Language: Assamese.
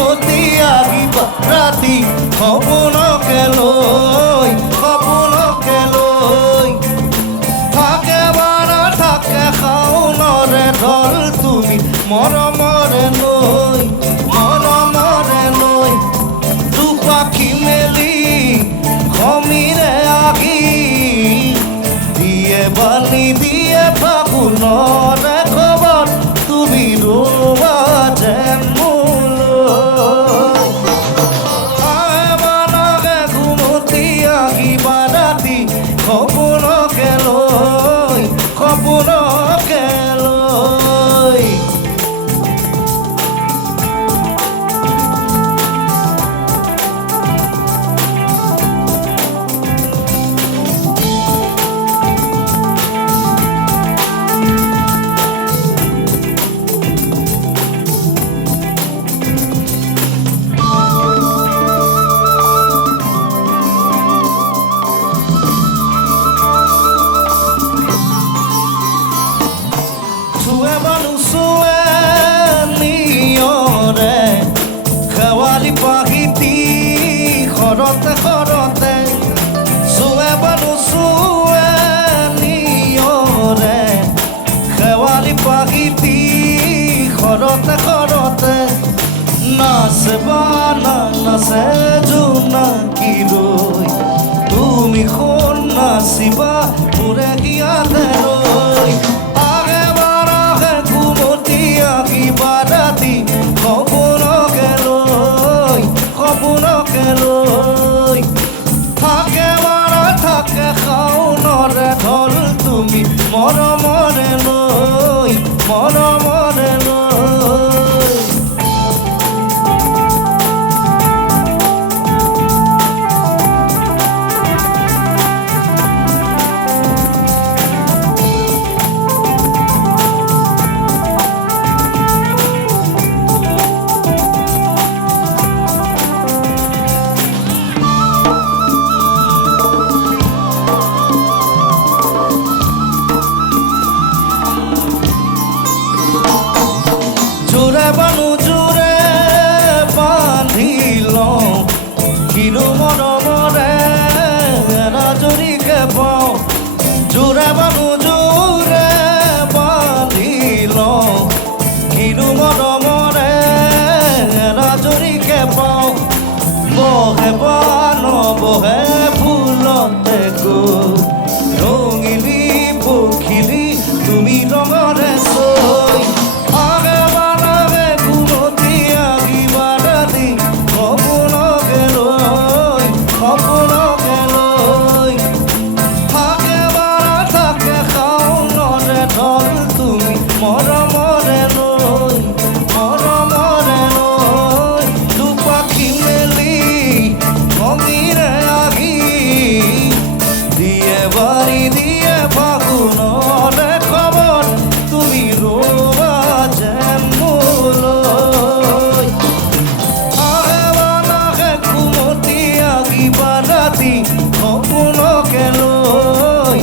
ঘুমতি আহিবা ৰাতি সপোনকে লৈ থাকে বাৰা থাকে শাওনৰে ঢল তুমি মৰমৰে লৈ দুপাখি মেলি সমীৰে আহি দিয়ে বালি দিয়ে ফাগুনৰে খবৰ তুমি ৰোৱা যেন ঘুমতি আহিবা ৰাতি সপোনকে লৈ শেৱালি পাহিতি সৰতে চুৱে বানু চুৱে নিয়ৰে শেৱালি পাহিতি সৰতে নাচে বানা নাচে জোনাকী ৰৈ তুমি সোণ নাচিবা মোৰে হিয়াতে ৰৈ ঘুমতি আহিবা ৰাতি সপোনকে লৈ থাকে বাৰা থাকে শাওনৰে ঢল তুমি মৰমৰে লৈ জোৰে বান্ধি লওঁ কিনো মৰমৰে এৰাজৰিকে পাওঁ জোৰে বান্ধি লওঁ কিনো মৰমৰে এৰাজৰিকে পাওঁ বহে বা নবহে ফুলতে গৈ ৰঙিলি পখিলি তুমি ৰঙৰে চৈ মৰমৰে লৈ দুপাখি মেলি সমীৰে আহি দিয়ে বাৰী দিয়ে ফাগুনৰে খবৰ তুমি ৰোৱা যেন মোলৈ ঘুমতি আহিবা ৰাতি সপোনকে লৈ